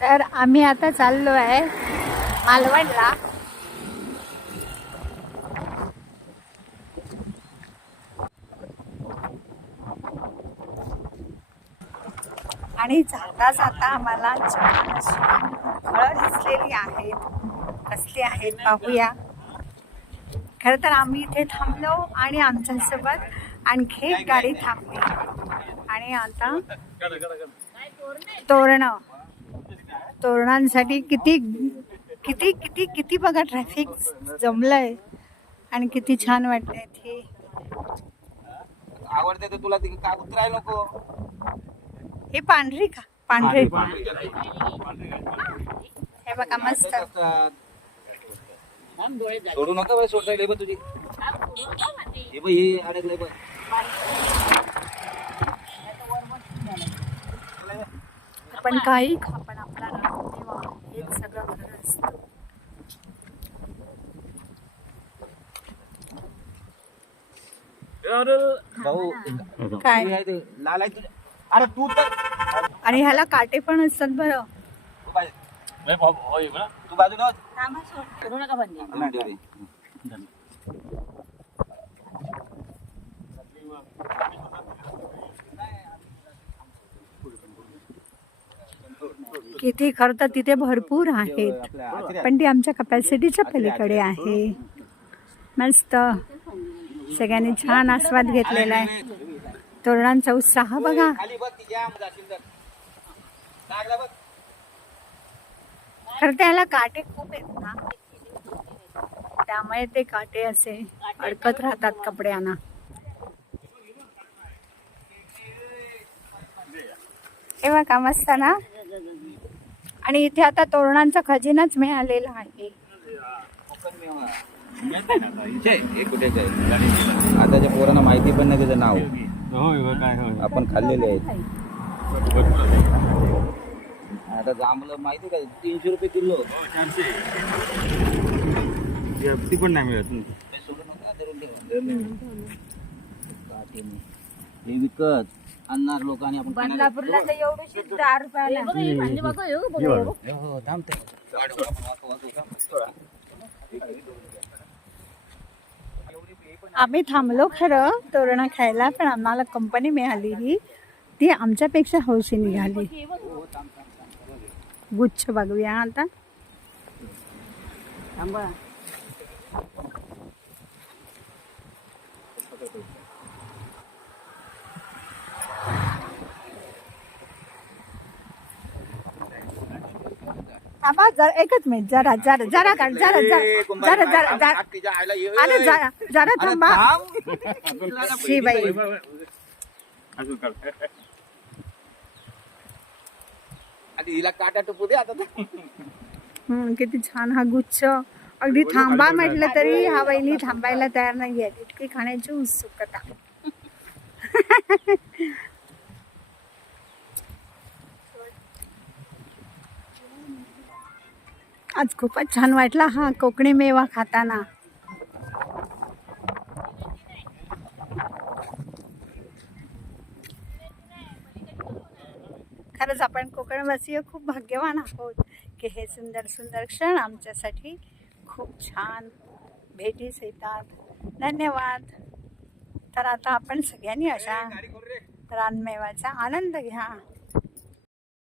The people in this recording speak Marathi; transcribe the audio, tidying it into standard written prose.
तर आम्ही आता चाललो आहे मालवणला. आणि जाता जाता आम्हाला छान अशी फळं दिसलेली आहेत. कसली आहेत पाहूया. खरं तर आम्ही इथे थांबलो आणि आमच्यासोबत आणखी एक गाडी थांबली आणि आता तोरणांसाठी किती किती किती किती बघा ट्रॅफिक जमलंय आणि किती छान वाटतंय ते. आवडते तर तुला का उतरायला नको. हे पांढरी का पांढरे हे बघा मस्त. सोडू नका बाई, सोडता येईल तुझी. हे बघ हे अडकलंय बघ. आपण काही खा पण आपला रामदेव हेच सगळं खरं असतं. भाऊ काय लाल आहे तुझ्या. अरे तू तर आणि ह्याला काटे पण असतात बरं. तू बाजूला करू नका बंदी. किती खरं तर तिथे भरपूर आहेत पण ती आमच्या कपॅसिटीच्या पलीकडे आहे. मस्त सगळ्यांनी छान आस्वाद घेतलेला आहे. तोरणांचा उत्साह बघा. खरं त्याला काटे खूप आहेत ना, त्यामुळे ते काटे असे अडकत राहतात कपड्यांना. हे बघा मस्त ना. आणि इथे आता तोरणांचा खजिनाच मिळालेला आहे. आताच्या पोरांना माहिती पण नाही त्याचं नाव. आपण खाल्लेले आहेत. आता जांभळं माहिती का 300 रुपये किलो. ती पण नाही मिळत. हे विकत आणणार लोक आणि आपण बदलापूरला तर एवढीशी 10 रुपयाला. आम्ही थांबलो खरं तोरणा खायला, पण आम्हाला कंपनी मिळाली ती आमच्यापेक्षा हौशी निघाली. गुच्छ बघूया आता. थांबा जरा एकच मिनिट. जरा जरा जरा जरा जरा जरा जरा जरा अरे जरा जरा थांबा. शी बाई आणि हिला काटा टोपू दे आता. किती छान हा गुच्छ. अगदी थांबा म्हटलं तरी हा वहिनी थांबायला तयार नाही आहे. इतकी खाण्याची उत्सुकता. आज खूपच छान वाटला हा कोकणी मेवा खाताना. खरंच आपण कोकणवासीय खूप भाग्यवान आहोत की हे सुंदर सुंदर क्षण आमच्यासाठी खूप छान भेटीस येतात. धन्यवाद. तर आता आपण सगळ्यांनी अशा रानमेव्याचा आनंद घ्या.